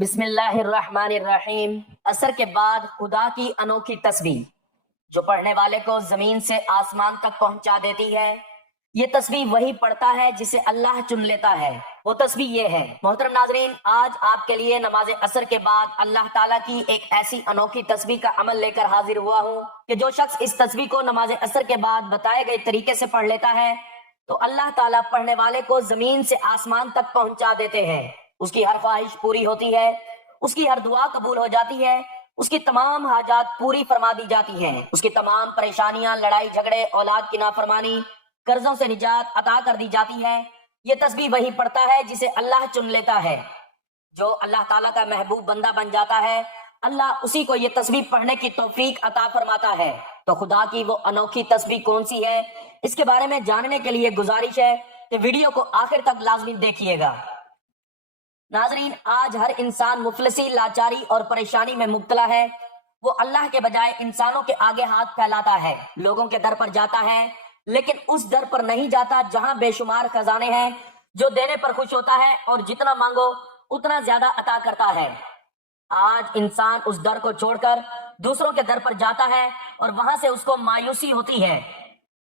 بسم اللہ الرحمن الرحیم۔ اثر کے بعد خدا کی انوکھی تسبیح جو پڑھنے والے کو زمین سے آسمان تک پہنچا دیتی ہے۔ یہ تسبیح وہی پڑھتا ہے جسے اللہ چن لیتا ہے۔ وہ تسبیح یہ ہے۔ محترم ناظرین، آج آپ کے لیے نماز عصر کے بعد اللہ تعالیٰ کی ایک ایسی انوکھی تسبیح کا عمل لے کر حاضر ہوا ہوں کہ جو شخص اس تسبیح کو نماز عصر کے بعد بتائے گئے طریقے سے پڑھ لیتا ہے تو اللہ تعالیٰ پڑھنے والے کو زمین سے آسمان تک پہنچا دیتے ہیں۔ اس کی ہر خواہش پوری ہوتی ہے، اس کی ہر دعا قبول ہو جاتی ہے، اس کی تمام حاجات پوری فرما دی جاتی ہیں، اس کی تمام پریشانیاں، لڑائی جھگڑے، اولاد کی نافرمانی، قرضوں سے نجات عطا کر دی جاتی ہے۔ یہ تسبیح وہی پڑھتا ہے جسے اللہ چن لیتا ہے۔ جو اللہ تعالیٰ کا محبوب بندہ بن جاتا ہے، اللہ اسی کو یہ تسبیح پڑھنے کی توفیق عطا فرماتا ہے۔ تو خدا کی وہ انوکھی تسبیح کون سی ہے، اس کے بارے میں جاننے کے لیے گزارش ہے کہ ویڈیو کو آخر تک لازمی دیکھیے گا۔ ناظرین، آج ہر انسان مفلسی، لاچاری اور پریشانی میں مبتلا ہے۔ وہ اللہ کے بجائے انسانوں کے آگے ہاتھ پھیلاتا ہے، لوگوں کے در پر جاتا ہے، لیکن اس در پر نہیں جاتا جہاں بے شمار خزانے ہیں، جو دینے پر خوش ہوتا ہے اور جتنا مانگو اتنا زیادہ عطا کرتا ہے۔ آج انسان اس در کو چھوڑ کر دوسروں کے در پر جاتا ہے اور وہاں سے اس کو مایوسی ہوتی ہے۔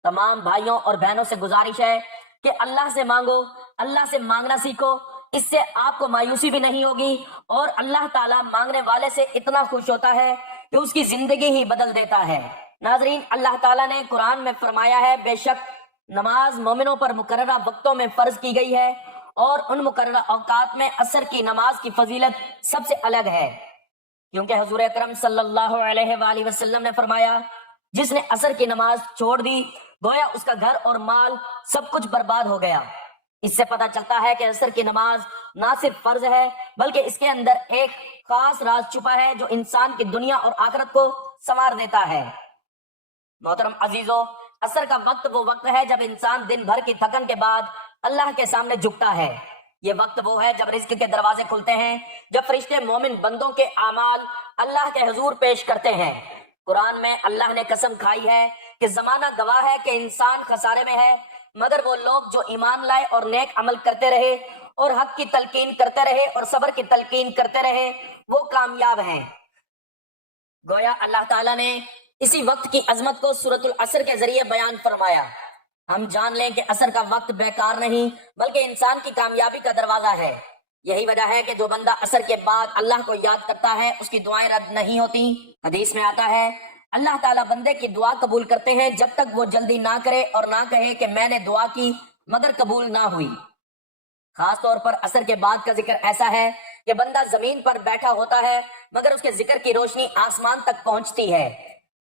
تمام بھائیوں اور بہنوں سے گزارش ہے کہ اللہ سے مانگو، اللہ سے مانگنا سیکھو، اس سے آپ کو مایوسی بھی نہیں ہوگی اور اللہ تعالیٰ مانگنے والے سے اتنا خوش ہوتا ہے کہ اس کی زندگی ہی بدل دیتا ہے۔ ناظرین، اللہ تعالیٰ نے قرآن میں فرمایا ہے، بے شک نماز مومنوں پر مقررہ وقتوں میں فرض کی گئی ہے اور ان مقررہ اوقات میں عصر کی نماز کی فضیلت سب سے الگ ہے، کیونکہ حضور اکرم صلی اللہ علیہ وآلہ وسلم نے فرمایا، جس نے عصر کی نماز چھوڑ دی گویا اس کا گھر اور مال سب کچھ برباد ہو گیا۔ اس سے پتہ چلتا ہے کہ عصر کی نماز نہ صرف فرض ہے بلکہ اس کے اندر ایک خاص راز چھپا ہے جو انسان کی دنیا اور آخرت کو سنوار دیتا ہے۔ محترم عزیزو، عصر کا وقت وہ وقت ہے جب انسان دن بھر کی تھکن کے بعد اللہ کے سامنے جھکتا ہے۔ یہ وقت وہ ہے جب رزق کے دروازے کھلتے ہیں، جب فرشتے مومن بندوں کے اعمال اللہ کے حضور پیش کرتے ہیں۔ قرآن میں اللہ نے قسم کھائی ہے کہ زمانہ گواہ ہے کہ انسان خسارے میں ہے، مگر وہ لوگ جو ایمان لائے اور نیک عمل کرتے رہے اور حق کی تلقین کرتے رہے اور صبر کی تلقین کرتے رہے، وہ کامیاب ہیں۔ گویا اللہ تعالیٰ نے اسی وقت کی عظمت کو سورۃ العصر کے ذریعے بیان فرمایا۔ ہم جان لیں کہ عصر کا وقت بیکار نہیں بلکہ انسان کی کامیابی کا دروازہ ہے۔ یہی وجہ ہے کہ جو بندہ عصر کے بعد اللہ کو یاد کرتا ہے اس کی دعائیں رد نہیں ہوتی۔ حدیث میں آتا ہے، اللہ تعالیٰ بندے کی دعا قبول کرتے ہیں جب تک وہ جلدی نہ کرے اور نہ کہے کہ میں نے دعا کی مگر قبول نہ ہوئی۔ خاص طور پر عصر کے بعد کا ذکر ایسا ہے کہ بندہ زمین پر بیٹھا ہوتا ہے مگر اس کے ذکر کی روشنی آسمان تک پہنچتی ہے۔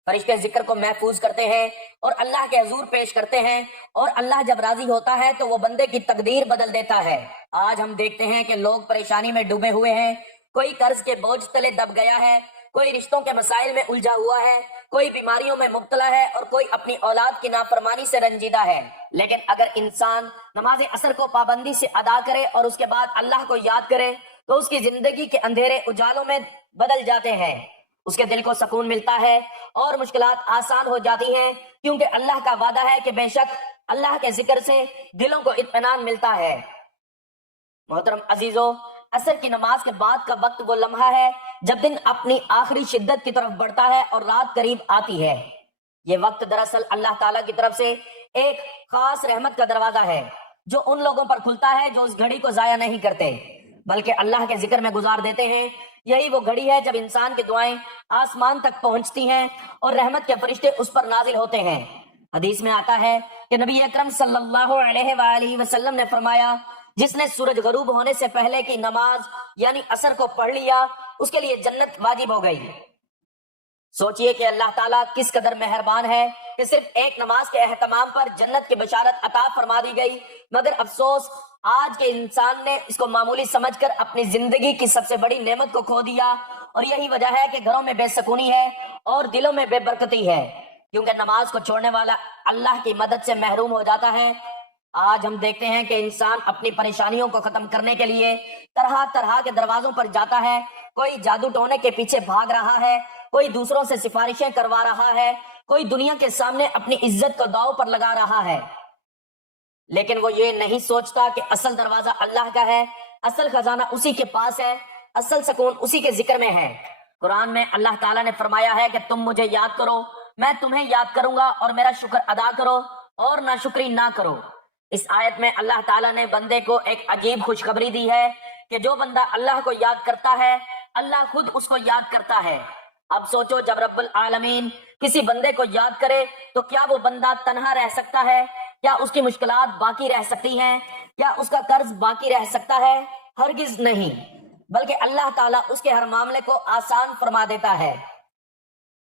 فرشتے ذکر کو محفوظ کرتے ہیں اور اللہ کے حضور پیش کرتے ہیں، اور اللہ جب راضی ہوتا ہے تو وہ بندے کی تقدیر بدل دیتا ہے۔ آج ہم دیکھتے ہیں کہ لوگ پریشانی میں ڈوبے ہوئے ہیں، کوئی قرض کے بوجھ تلے دب گیا ہے، کوئی رشتوں کے مسائل میں الجھا ہوا ہے، کوئی بیماریوں میں مبتلا ہے اور کوئی اپنی اولاد کی نافرمانی سے رنجیدہ ہے۔ لیکن اگر انسان نماز عصر کو پابندی سے ادا کرے اور اس کے بعد اللہ کو یاد کرے تو اس کی زندگی کے اندھیرے اجالوں میں بدل جاتے ہیں، اس کے دل کو سکون ملتا ہے اور مشکلات آسان ہو جاتی ہیں، کیونکہ اللہ کا وعدہ ہے کہ بے شک اللہ کے ذکر سے دلوں کو اطمینان ملتا ہے۔ محترم عزیزو، عصر کی نماز کے بعد کا وقت وہ لمحہ ہے جب دن اپنی آخری شدت کی طرف بڑھتا ہے اور رات قریب آتی ہے۔ یہ وقت دراصل اللہ تعالیٰ کی طرف سے ایک خاص رحمت کا دروازہ ہے جو ان لوگوں پر کھلتا ہے جو اس گھڑی کو ضائع نہیں کرتے بلکہ اللہ کے ذکر میں گزار دیتے ہیں۔ یہی وہ گھڑی ہے جب انسان کی دعائیں آسمان تک پہنچتی ہیں اور رحمت کے فرشتے اس پر نازل ہوتے ہیں۔ حدیث میں آتا ہے کہ نبی اکرم صلی اللہ علیہ وآلہ وسلم نے فرمایا، جس نے سورج غروب ہونے سے پہلے کی نماز یعنی عصر کو پڑھ لیا اس کے لیے جنت واجب ہو گئی۔ سوچئے کہ اللہ تعالیٰ کس قدر مہربان ہے کہ صرف ایک نماز کے اہتمام پر جنت کی بشارت عطا فرما دی گئی، مگر افسوس آج کے انسان نے اس کو معمولی سمجھ کر اپنی زندگی کی سب سے بڑی نعمت کو کھو دیا، اور یہی وجہ ہے کہ گھروں میں بے سکونی ہے اور دلوں میں بے برکتی ہے، کیونکہ نماز کو چھوڑنے والا اللہ کی مدد سے محروم ہو جاتا ہے۔ آج ہم دیکھتے ہیں کہ انسان اپنی پریشانیوں کو ختم کرنے کے لیے طرح طرح کے دروازوں پر جاتا ہے، کوئی جادو ٹونے کے پیچھے بھاگ رہا ہے، کوئی دوسروں سے سفارشیں کروا رہا ہے، کوئی دنیا کے سامنے اپنی عزت کو داؤ پر لگا رہا ہے، لیکن وہ یہ نہیں سوچتا کہ اصل دروازہ اللہ کا ہے، اصل خزانہ اسی کے پاس ہے۔ اصل سکون اسی کے ذکر میں ہے۔ قرآن میں اللہ تعالیٰ نے فرمایا ہے کہ تم مجھے یاد کرو، میں تمہیں یاد کروں گا، اور میرا شکر ادا کرو اور ناشکری نہ کرو۔ اس آیت میں اللہ تعالیٰ نے بندے کو ایک عجیب خوشخبری دی ہے کہ جو بندہ اللہ کو یاد کرتا ہے اللہ خود اس کو یاد کرتا ہے۔ اب سوچو، جب رب العالمین کسی بندے کو یاد کرے تو کیا وہ بندہ تنہا رہ سکتا ہے؟ کیا اس کی مشکلات باقی رہ سکتی ہیں؟ کیا اس کا قرض باقی رہ سکتا ہے؟ ہرگز نہیں، بلکہ اللہ تعالیٰ اس کے ہر معاملے کو آسان فرما دیتا ہے۔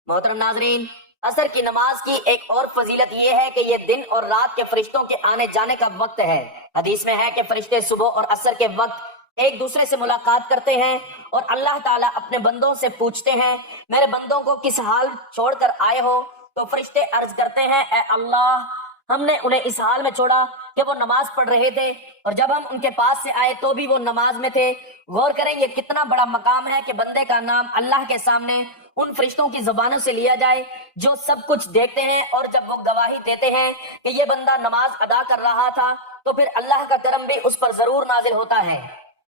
محترم ناظرین، عصر کی نماز کی ایک اور فضیلت یہ ہے کہ یہ دن اور رات کے فرشتوں کے آنے جانے کا وقت ہے۔ حدیث میں ہے کہ فرشتے صبح اور عصر کے وقت ایک دوسرے سے ملاقات کرتے ہیں اور اللہ تعالیٰ اپنے بندوں سے پوچھتے ہیں، میرے بندوں کو کس حال چھوڑ کر آئے ہو؟ تو فرشتے عرض کرتے ہیں، اے اللہ، ہم نے انہیں اس حال میں چھوڑا کہ وہ نماز پڑھ رہے تھے، اور جب ہم ان کے پاس سے آئے تو بھی وہ نماز میں تھے۔ غور کریں، یہ کتنا بڑا مقام ہے کہ بندے کا نام اللہ کے سامنے ان فرشتوں کی زبانوں سے لیا جائے جو سب کچھ دیکھتے ہیں، اور جب وہ گواہی دیتے ہیں کہ یہ بندہ نماز ادا کر رہا تھا تو پھر اللہ کا کرم بھی اس پر ضرور نازل ہوتا ہے،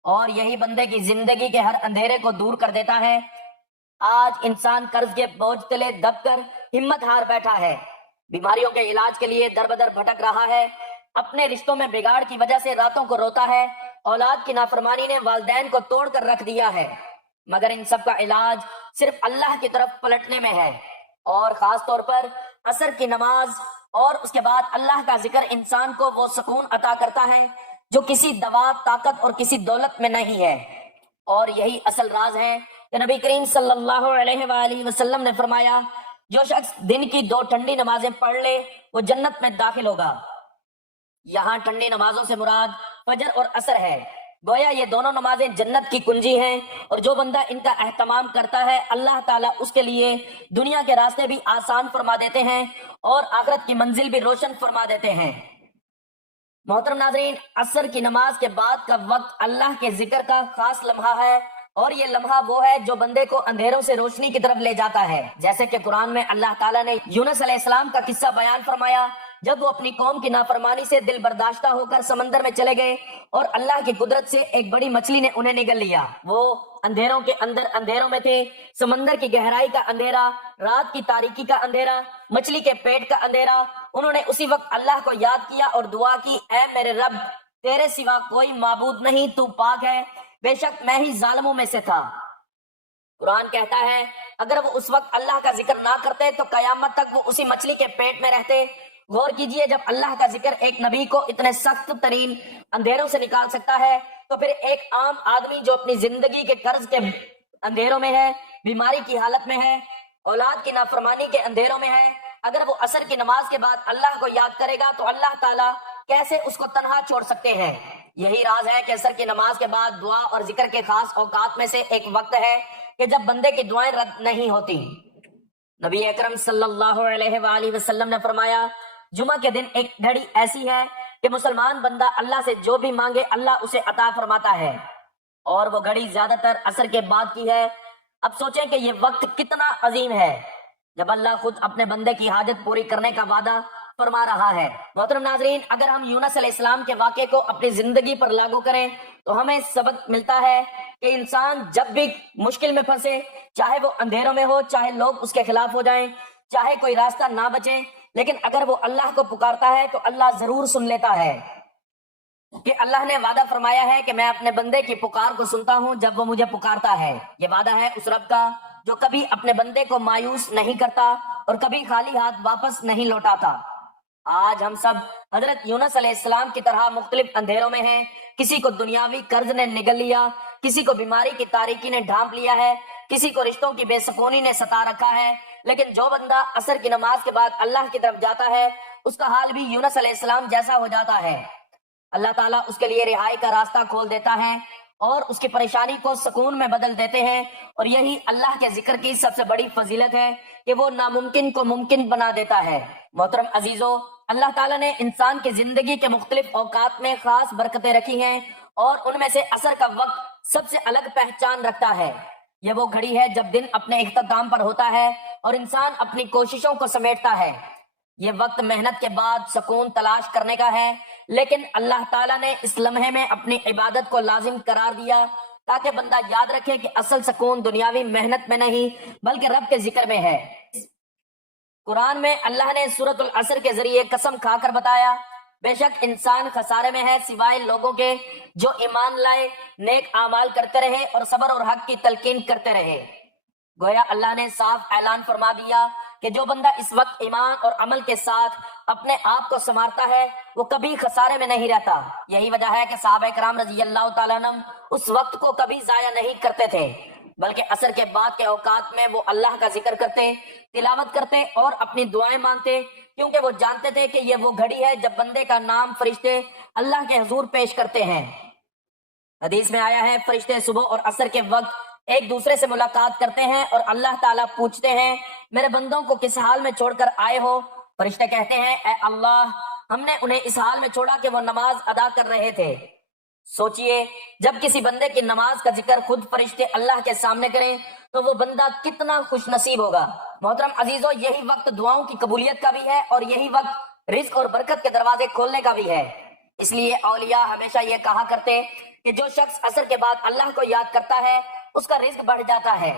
اور یہی بندے کی زندگی کے ہر اندھیرے کو دور کر دیتا ہے۔ آج انسان قرض کے بوجھ تلے دب کر ہمت ہار بیٹھا ہے، بیماریوں کے علاج کے لیے در بدر بھٹک رہا ہے، اپنے رشتوں میں بگاڑ کی وجہ سے راتوں کو روتا ہے، اولاد کی نافرمانی نے والدین کو توڑ کر رکھ دیا ہے، مگر ان سب کا علاج صرف اللہ کی طرف پلٹنے میں ہے، اور خاص طور پر عصر کی نماز اور اس کے بعد اللہ کا ذکر انسان کو وہ سکون عطا کرتا ہے جو کسی دوا، طاقت اور کسی دولت میں نہیں ہے۔ اور یہی اصل راز ہے کہ نبی کریم صلی اللہ علیہ وآلہ وسلم نے فرمایا، جو شخص دن کی 2 ٹھنڈی نمازیں پڑھ لے وہ جنت میں داخل ہوگا۔ یہاں ٹھنڈی نمازوں سے مراد فجر اور عصر ہے، گویا یہ دونوں نمازیں جنت کی کنجی ہیں، اور جو بندہ ان کا اہتمام کرتا ہے اللہ تعالیٰ اس کے لیے دنیا کے راستے بھی آسان فرما دیتے ہیں اور آخرت کی منزل بھی روشن فرما دیتے ہیں۔ محترم ناظرین، عصر کی نماز کے بعد کا وقت اللہ کے ذکر کا خاص لمحہ ہے، اور یہ لمحہ وہ ہے جو بندے کو اندھیروں سے روشنی کی طرف لے جاتا ہے، جیسے کہ قرآن میں اللہ تعالیٰ نے یونس علیہ السلام کا قصہ بیان فرمایا، جب وہ اپنی قوم کی نافرمانی سے دل برداشتہ ہو کر سمندر میں چلے گئے اور اللہ کی قدرت سے ایک بڑی مچھلی نے انہیں نگل لیا۔ وہ اندھیروں کے اندر اندھیروں میں تھے، سمندر کی گہرائی کا اندھیرا، رات کی تاریکی کا اندھیرا، مچھلی کے پیٹ کا اندھیرا۔ انہوں نے اسی وقت اللہ کو یاد کیا اور دعا کی، اے میرے رب، تیرے سوا کوئی معبود نہیں، تو پاک ہے، بے شک میں ہی ظالموں میں سے تھا۔ قرآن کہتا ہے اگر وہ اس وقت اللہ کا ذکر نہ کرتے تو قیامت تک وہ اسی مچھلی کے پیٹ میں رہتے۔ غور کیجئے، جب اللہ کا ذکر ایک نبی کو اتنے سخت ترین اندھیروں سے نکال سکتا ہے تو پھر ایک عام آدمی جو اپنی زندگی کے قرض کے اندھیروں میں ہے، بیماری کی حالت میں ہے، اولاد کی نافرمانی کے اندھیروں میں ہے، اگر وہ عصر کی نماز کے بعد اللہ کو یاد کرے گا تو اللہ تعالیٰ کیسے اس کو تنہا چھوڑ سکتے ہیں۔ یہی راز ہے کہ عصر کی نماز کے بعد دعا اور ذکر کے خاص اوقات میں سے ایک وقت ہے کہ جب بندے کی دعائیں رد نہیں ہوتی۔ نبی اکرم صلی اللہ علیہ وآلہ وسلم نے فرمایا، جمعہ کے دن ایک گھڑی ایسی ہے کہ مسلمان بندہ اللہ سے جو بھی مانگے اللہ اسے عطا فرماتا ہے، اور وہ گھڑی زیادہ تر عصر کے بعد کی ہے۔ اب سوچیں کہ یہ وقت کتنا عظیم ہے جب اللہ خود اپنے بندے کی حاجت پوری کرنے کا وعدہ فرما رہا ہے۔ محترم ناظرین، اگر ہم یونس علیہ السلام کے واقعے کو اپنی زندگی پر لاگو کریں تو ہمیں سبق ملتا ہے کہ انسان جب بھی مشکل میں پھنسے، چاہے وہ اندھیروں میں ہو، چاہے لوگ اس کے خلاف ہو جائیں، چاہے کوئی راستہ نہ بچے، لیکن اگر وہ اللہ کو پکارتا ہے تو اللہ ضرور سن لیتا ہے، کہ اللہ نے وعدہ فرمایا ہے کہ میں اپنے بندے کی پکار کو سنتا ہوں جب وہ مجھے پکارتا ہے۔ یہ وعدہ ہے اس رب کا جو کبھی اپنے بندے کو مایوس نہیں کرتا اور کبھی خالی ہاتھ واپس نہیں لوٹاتا۔ آج ہم سب حضرت یونس علیہ السلام کی طرح مختلف اندھیروں میں ہیں، کسی کو دنیاوی قرض نے نگل لیا، کسی کو بیماری کی تاریکی نے ڈھانپ لیا ہے، کسی کو رشتوں کی بے سکونی نے ستا رکھا ہے، لیکن جو بندہ عصر کی نماز کے بعد اللہ کی طرف جاتا ہے اس کا حال بھی یونس علیہ السلام جیسا ہو جاتا ہے۔ اللہ تعالیٰ اس کے لیے رہائی کا راستہ کھول دیتا ہے اور اس کی پریشانی کو سکون میں بدل دیتے ہیں، اور یہی اللہ کے ذکر کی سب سے بڑی فضیلت ہے کہ وہ ناممکن کو ممکن بنا دیتا ہے۔ محترم عزیزو، اللہ تعالیٰ نے انسان کی زندگی کے مختلف اوقات میں خاص برکتیں رکھی ہیں، اور ان میں سے عصر کا وقت سب سے الگ پہچان رکھتا ہے۔ یہ وہ گھڑی ہے جب دن اپنے اختتام پر ہوتا ہے اور انسان اپنی کوششوں کو سمیٹتا ہے۔ یہ وقت محنت کے بعد سکون تلاش کرنے کا ہے، لیکن اللہ تعالیٰ نے اس لمحے میں اپنی عبادت کو لازم قرار دیا تاکہ بندہ یاد رکھے کہ اصل سکون دنیاوی محنت میں نہیں بلکہ رب کے ذکر میں ہے۔ قرآن میں اللہ نے سورۃ العصر کے ذریعے قسم کھا کر بتایا، بے شک انسان خسارے میں ہے سوائے لوگوں کے جو ایمان لائے، نیک اعمال کرتے رہے اور صبر اور حق کی تلقین کرتے رہے۔ گویا اللہ نے صاف اعلان فرما دیا کہ جو بندہ اس وقت ایمان اور عمل کے ساتھ اپنے آپ کو سنوارتا ہے وہ کبھی خسارے میں نہیں رہتا۔ یہی وجہ ہے کہ صحابہ کرام رضی اللہ تعالیٰ عنہ اس وقت کو کبھی ضائع نہیں کرتے تھے، بلکہ عصر کے بعد کے اوقات میں وہ اللہ کا ذکر کرتے، تلاوت کرتے اور اپنی دعائیں مانگتے، کیونکہ وہ جانتے تھے کہ یہ وہ گھڑی ہے جب بندے کا نام فرشتے اللہ کے حضور پیش کرتے ہیں۔ حدیث میں آیا ہے فرشتے صبح اور عصر کے وقت ایک دوسرے سے ملاقات کرتے ہیں اور اللہ تعالیٰ پوچھتے ہیں میرے بندوں کو کس حال میں چھوڑ کر آئے ہو؟ فرشتے کہتے ہیں اے اللہ، ہم نے انہیں اس حال میں چھوڑا کہ وہ نماز ادا کر رہے تھے۔ سوچئے جب کسی بندے کی نماز کا ذکر خود فرشتے اللہ کے سامنے کریں تو وہ بندہ کتنا خوش نصیب ہوگا۔ محترم عزیزو، یہی وقت دعاؤں کی قبولیت کا بھی ہے اور یہی وقت رزق اور برکت کے دروازے کھولنے کا بھی ہے۔ اس لیے اولیاء ہمیشہ یہ کہا کرتے کہ جو شخص عصر کے بعد اللہ کو یاد کرتا ہے اس کا رزق بڑھ جاتا ہے،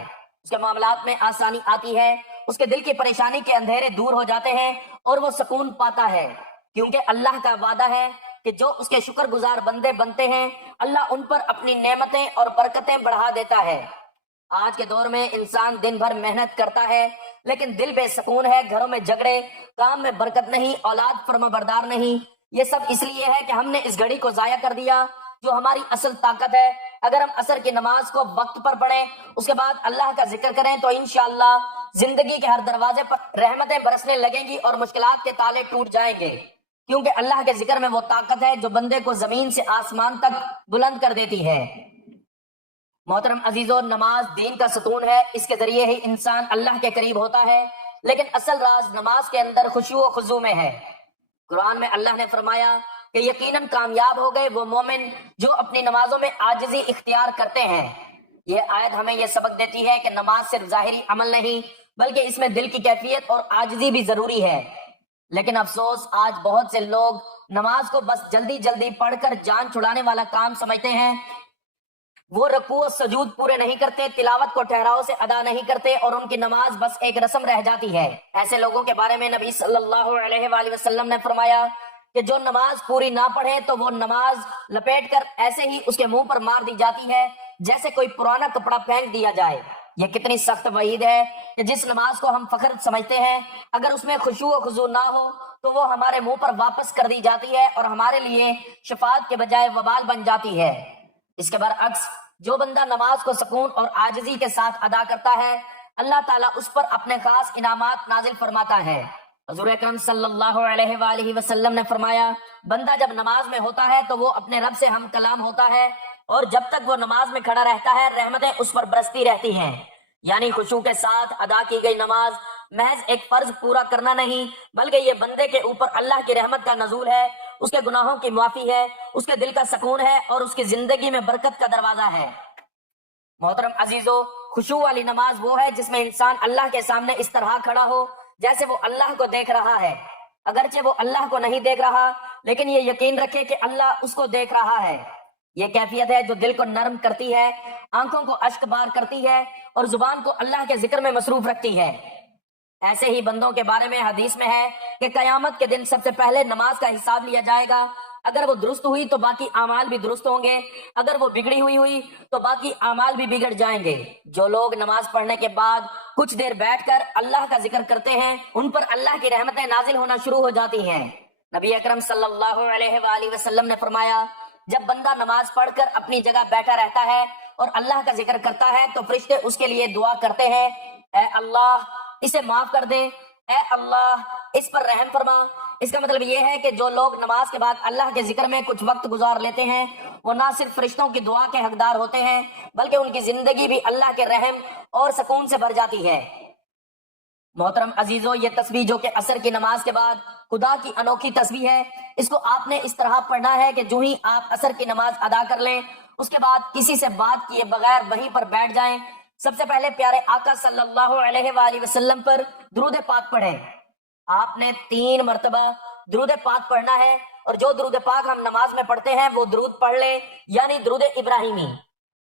اس کے معاملات میں آسانی آتی ہے، اس کے دل کی پریشانی کے اندھیرے دور ہو جاتے ہیں اور وہ سکون پاتا ہے، کیونکہ اللہ کا وعدہ ہے کہ جو اس کے شکر گزار بندے بنتے ہیں اللہ ان پر اپنی نعمتیں اور برکتیں بڑھا دیتا ہے۔ آج کے دور میں انسان دن بھر محنت کرتا ہے لیکن دل بے سکون ہے، گھروں میں جھگڑے، کام میں برکت نہیں، اولاد فرما بردار نہیں۔ یہ سب اس لیے ہے کہ ہم نے اس گھڑی کو ضائع کر دیا جو ہماری اصل طاقت ہے۔ اگر ہم عصر کی نماز کو وقت پر پڑھیں، اس کے بعد اللہ کا ذکر کریں تو انشاءاللہ زندگی کے ہر دروازے پر رحمتیں برسنے لگیں گی اور مشکلات کے تالے ٹوٹ جائیں گے، کیونکہ اللہ کے ذکر میں وہ طاقت ہے جو بندے کو زمین سے آسمان تک بلند کر دیتی ہے۔ محترم عزیزو، نماز دین کا ستون ہے، اس کے ذریعے ہی انسان اللہ کے قریب ہوتا ہے، لیکن اصل راز نماز کے اندر خشوع و خضوع میں ہے۔ قرآن میں اللہ نے فرمایا کہ یقیناً کامیاب ہو گئے وہ مومن جو اپنی نمازوں میں عاجزی اختیار کرتے ہیں۔ یہ آیت ہمیں یہ سبق دیتی ہے کہ نماز صرف ظاہری عمل نہیں بلکہ اس میں دل کی کیفیت اور عاجزی بھی ضروری ہے۔ لیکن افسوس آج بہت سے لوگ نماز کو بس جلدی جلدی پڑھ کر جان چھڑانے والا کام سمجھتے ہیں۔ وہ رکوع و سجود پورے نہیں کرتے، تلاوت کو ٹھہراؤ سے ادا نہیں کرتے اور ان کی نماز بس ایک رسم رہ جاتی ہے۔ ایسے لوگوں کے بارے میں نبی صلی اللہ علیہ وآلہ وسلم نے فرمایا کہ جو نماز پوری نہ پڑھے تو وہ نماز لپیٹ کر ایسے ہی اس کے منہ پر مار دی جاتی ہے جیسے کوئی پرانا کپڑا پھینک دیا جائے۔ یہ کتنی سخت وعید ہے کہ جس نماز کو ہم فخر سمجھتے ہیں اگر اس میں خشوع و خضوع نہ ہو تو وہ ہمارے منہ پر واپس کر دی جاتی ہے اور ہمارے لیے شفاعت کے بجائے وبال بن جاتی ہے۔ اس کے برعکس جو بندہ نماز کو سکون اور عاجزی کے ساتھ ادا کرتا ہے اللہ تعالیٰ اس پر اپنے خاص انعامات نازل فرماتا ہے۔ حضور اکرم صلی اللہ علیہ وآلہ وسلم نے فرمایا بندہ جب نماز میں ہوتا ہے تو وہ اپنے رب سے ہم کلام ہوتا ہے اور جب تک وہ نماز میں کھڑا رہتا ہے رحمتیں اس پر برستی رہتی ہیں۔ یعنی خشوع کے ساتھ ادا کی گئی نماز محض ایک فرض پورا کرنا نہیں بلکہ یہ بندے کے اوپر اللہ کی رحمت کا نزول ہے، اس کے گناہوں کی معافی ہے، اس کے دل کا سکون ہے اور اس کی زندگی میں برکت کا دروازہ ہے۔ محترم عزیزو، خشوع والی نماز وہ ہے جس میں انسان اللہ کے سامنے اس طرح کھڑا ہو جیسے وہ اللہ کو دیکھ رہا ہے، اگرچہ وہ اللہ کو نہیں دیکھ رہا لیکن یہ یقین رکھے کہ اللہ اس کو دیکھ رہا ہے۔ یہ کیفیت ہے جو دل کو نرم کرتی ہے، آنکھوں کو اشک بار کرتی ہے اور زبان کو اللہ کے ذکر میں مصروف رکھتی ہے۔ ایسے ہی بندوں کے بارے میں حدیث میں ہے کہ قیامت کے دن سب سے پہلے نماز کا حساب لیا جائے گا، اگر وہ درست ہوئی تو باقی اعمال بھی درست ہوں گے، اگر وہ بگڑی ہوئی تو باقی اعمال بھی بگڑ جائیں گے۔ جو لوگ نماز پڑھنے کے بعد کچھ دیر بیٹھ کر اللہ کا ذکر کرتے ہیں ان پر اللہ کی رحمتیں نازل ہونا شروع ہو جاتی ہیں۔ نبی اکرم صلی اللہ علیہ وآلہ وسلم نے فرمایا جب بندہ نماز پڑھ کر اپنی جگہ بیٹھا رہتا ہے اور اللہ کا ذکر کرتا ہے تو فرشتے اس کے لیے دعا کرتے ہیں اے اللہ اسے معاف کر دے، اے اللہ اس پر رحم فرما۔ اس کا مطلب یہ ہے کہ جو لوگ نماز کے بعد اللہ کے ذکر میں کچھ وقت گزار لیتے ہیں وہ نہ صرف فرشتوں کی دعا کے حقدار ہوتے ہیں بلکہ ان کی زندگی بھی اللہ کے رحم اور سکون سے بھر جاتی ہے۔ محترم عزیزو، یہ تسبیح جو کہ عصر کی نماز کے بعد خدا کی انوکھی تسبیح ہے، اس کو آپ نے اس طرح پڑھنا ہے کہ جو ہی آپ عصر کی نماز ادا کر لیں اس کے بعد کسی سے بات کیے بغیر وہیں پر بیٹھ جائیں۔ سب سے پہلے پیارے آقا صلی اللہ علیہ وآلہ وسلم پر درود پاک پڑھیں۔ آپ نے 3 مرتبہ درود پاک پڑھنا ہے اور جو درود پاک ہم نماز میں پڑھتے ہیں وہ درود پڑھ لیں، یعنی درود ابراہیمی۔